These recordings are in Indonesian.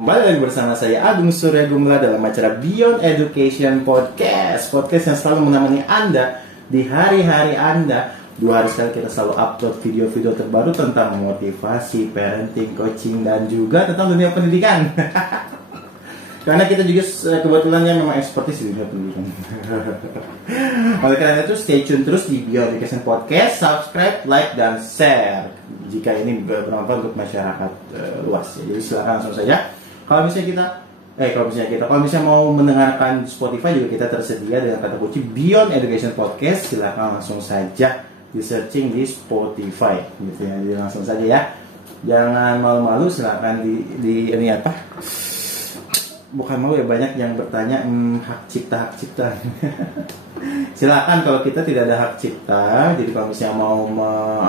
Kembali lagi bersama saya Agung Surya Gumla dalam acara Beyond Education Podcast. Podcast yang selalu menemani Anda di hari-hari Anda. 2 hari sekali kita selalu upload video-video terbaru tentang motivasi, parenting, coaching, dan juga tentang dunia pendidikan. Karena kita juga kebetulannya memang expertise di dunia pendidikan. Oleh karena itu stay tune terus di Beyond Education Podcast, subscribe, like, dan share jika ini bermanfaat untuk masyarakat luas. Jadi silakan langsung saja. Kalau misalnya mau mendengarkan Spotify juga kita tersedia dengan kata kunci Beyond Education Podcast. Silakan langsung saja di searching di Spotify, gitu ya. Jadi langsung saja ya. Jangan malu-malu, silakan di ini apa? Bukan malu ya, banyak yang bertanya hak cipta. Silakan, kalau kita tidak ada hak cipta. Jadi kalau misalnya mau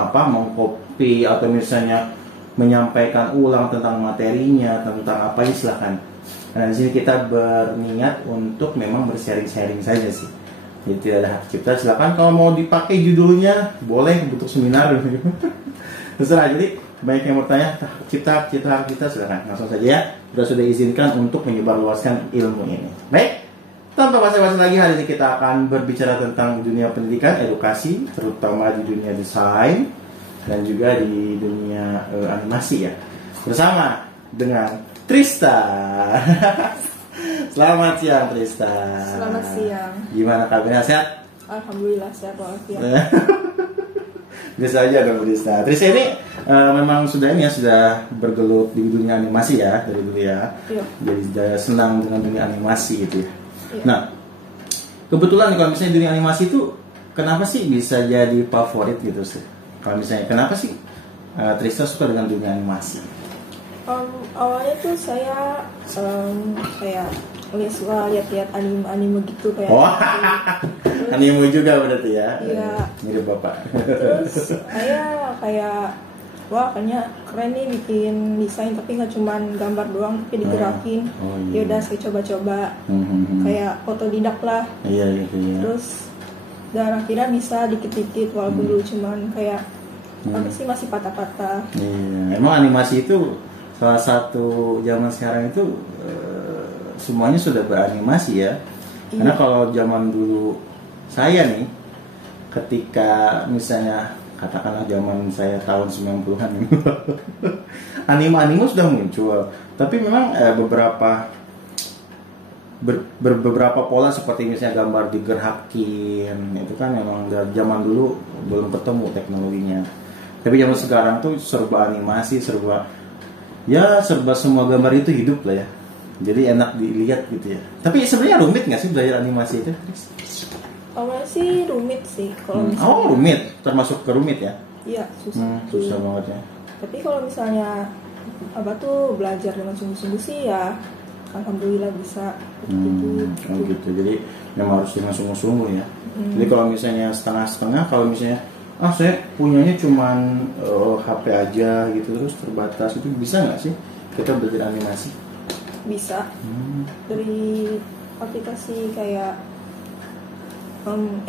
mengcopy atau misalnya menyampaikan ulang tentang materinya, tentang apa, ya silakan. Nah, di sini kita berniat untuk memang bersharing-sharing saja sih. Jadi tidak ada hak cipta. Silakan kalau mau dipakai judulnya, boleh untuk seminar. Terserah. Jadi banyak yang bertanya hak cipta, silakan langsung saja ya. Sudah izinkan untuk menyebarluaskan ilmu ini. Baik. Tanpa basa-basi lagi, hari ini kita akan berbicara tentang dunia pendidikan, edukasi, terutama di dunia desain dan juga di dunia animasi ya. Bersama dengan Trista. Selamat siang Trista. Selamat siang. Gimana kabarnya, sehat? Alhamdulillah sehat walafiat. Bisa aja dong Trista. Trista ini memang sudah bergelut di dunia animasi ya dari dulu ya. Iya. Jadi senang dengan dunia animasi gitu ya. Iya. Nah, kebetulan kalau misalnya dunia animasi itu kenapa sih bisa jadi favorit gitu sih? Kalau misalnya kenapa sih Trista suka dengan dunia animasi? Awalnya tuh saya kayak lihat-lihat anime gitu kayak. Wah, anime juga berarti ya? Iya. Mirip bapak. Terus saya kayak kayaknya keren nih bikin desain, tapi nggak cuman gambar doang tapi digerakin. Iya. Ya udah saya coba-coba kayak otodidak lah. Iya gitu ya. Terus dan akhirnya bisa dikit-dikit walaupun dulu cuman kayak apa sih, masih patah-patah. Iya, emang animasi itu salah satu zaman sekarang itu semuanya sudah beranimasi ya. Iya. Karena kalau zaman dulu saya nih, ketika misalnya katakanlah zaman saya tahun 90-an anime sudah muncul, tapi memang beberapa pola seperti misalnya gambar digerakin itu kan memang dari zaman dulu belum ketemu teknologinya. Tapi zaman sekarang tuh serba animasi, serba semua gambar itu hidup lah ya. Jadi enak dilihat gitu ya. Tapi sebenarnya rumit nggak sih belajar animasi itu? Awalnya sih rumit sih kalau misalnya. Rumit, termasuk ke rumit ya? Iya, susah. Susah banget ya. Tapi kalau misalnya belajar dengan sungguh-sungguh sih ya alhamdulillah bisa gitu. Jadi memang harus dengan sungguh-sungguh ya. Jadi kalau misalnya setengah-setengah, kalau misalnya saya punyanya cuman HP aja gitu terus terbatas, itu bisa nggak sih kita belajar animasi? Bisa. Dari aplikasi kayak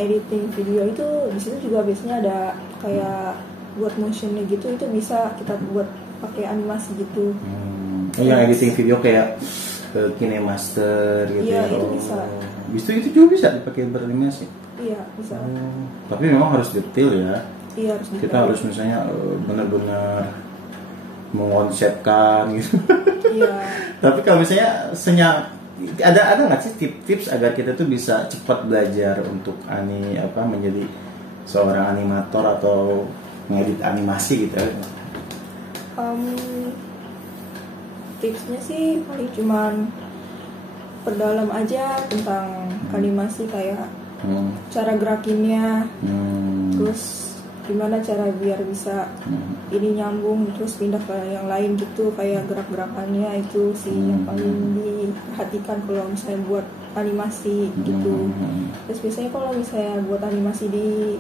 editing video itu di situ juga biasanya ada kayak buat motionnya gitu, itu bisa kita buat pakai animasi gitu. Yang editing video kayak KineMaster gitu. Iya, ya. itu bisa. Itu juga bisa dipakai beranimasi. Iya, bisa. Tapi memang harus detail ya. Iya, harus detail. Kita harus misalnya benar-benar mengonsepkan gitu. Iya. Tapi kalau misalnya ada nggak sih tips agar kita tuh bisa cepat belajar untuk menjadi seorang animator atau mengedit animasi gitu? Tipsnya sih paling cuman perdalam aja tentang animasi, kayak cara gerakinnya, terus gimana cara biar bisa ini nyambung terus pindah ke yang lain gitu, kayak gerak-gerakannya itu sih yang paling diperhatikan kalau misalnya buat animasi gitu. Terus biasanya kalau misalnya buat animasi di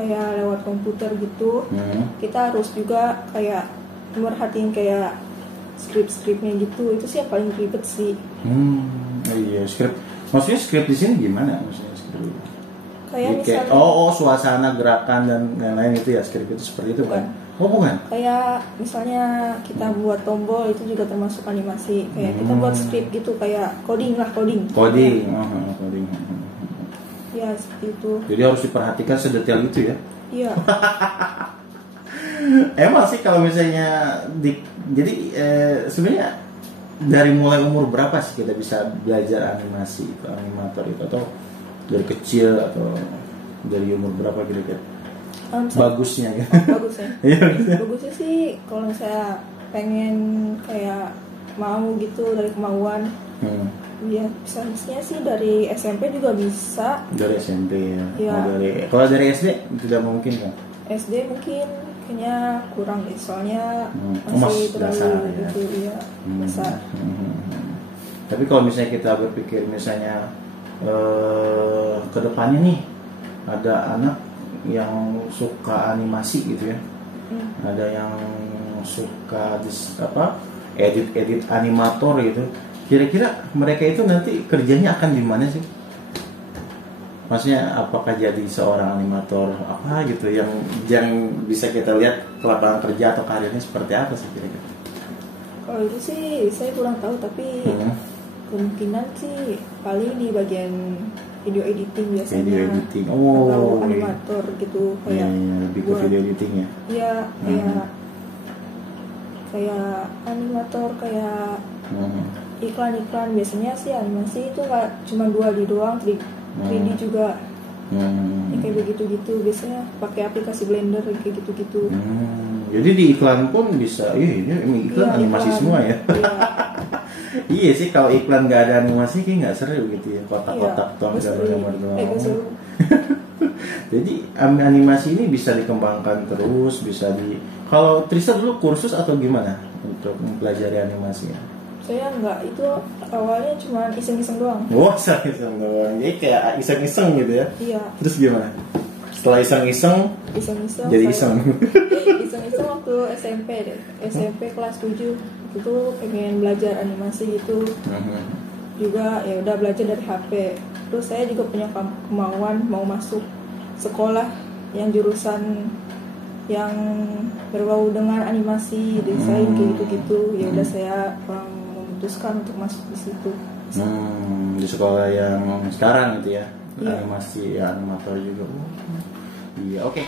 kayak lewat komputer gitu, kita harus juga kayak merhatiin kayak skrip-skripnya gitu, itu sih yang paling ribet sih. Iya, skrip. Maksudnya skrip di sini gimana? Maksudnya skrip? Kayak misalnya suasana, gerakan dan lain-lain itu ya, skrip itu seperti itu kan? Oh bukan? Kayak misalnya kita buat tombol itu juga termasuk animasi. Kayak kita buat script gitu, kayak coding. Coding. Coding. Ya seperti itu. Jadi harus diperhatikan sedetail itu ya. Iya. Emang sih kalau misalnya jadi sebenarnya dari mulai umur berapa sih kita bisa belajar animasi itu, animator itu, atau dari kecil atau dari umur berapa kira-kira? Bagusnya kan? Bagusnya. Bagusnya sih kalau saya pengen kayak mau gitu dari kemauan. Ya misalnya sih dari SMP juga bisa. Dari SMP ya. Ya. Kalau dari SD tidak mungkin kan? SD mungkin kayaknya kurang deh, soalnya Masih masih terlalu dasar, gitu ya. Besar. Tapi kalau misalnya kita berpikir misalnya kedepannya nih ada anak yang suka animasi gitu ya, ada yang suka edit animator gitu, kira-kira mereka itu nanti kerjanya akan di mana sih? Maksudnya apakah jadi seorang animator apa gitu yang bisa kita lihat ke lapangan kerja atau karirnya seperti apa sih kira-kira? Kalau itu sih saya kurang tahu, tapi kemungkinan sih paling di bagian video editing biasanya. Video editing, atau animator gitu, kayak lebih ke video editing ya. Iya, kayak animator, kayak iklan-iklan. Biasanya sih animasi itu nggak cuma 2D doang, 3D juga. Ya, kayak begitu-gitu. Biasanya pakai aplikasi Blender kayak gitu-gitu. Jadi di iklan pun bisa, ini iklan animasi iklan, semua ya. Iya. Iya sih, kalau iklan nggak ada animasi kayak nggak seru gitu ya, kotak-kotak doang, gambar doang. Jadi animasi ini bisa dikembangkan terus, bisa Kalau Trista dulu kursus atau gimana untuk mempelajari animasi ya? Saya enggak, itu awalnya cuma iseng-iseng doang. Wah, iseng-iseng doang. Jadi kayak iseng-iseng gitu ya? Iya. Terus gimana? Setelah iseng-iseng jadi iseng. Iseng-iseng waktu SMP deh. SMP kelas 7 itu pengen belajar animasi gitu. Juga ya udah belajar dari HP. Terus saya juga punya kemauan mau masuk sekolah yang jurusan yang berbau dengan animasi, desain kayak gitu-gitu. Ya udah saya memutuskan untuk masuk di situ. Di sekolah yang sekarang gitu ya. Animasi ya, animator juga. Iya, oke.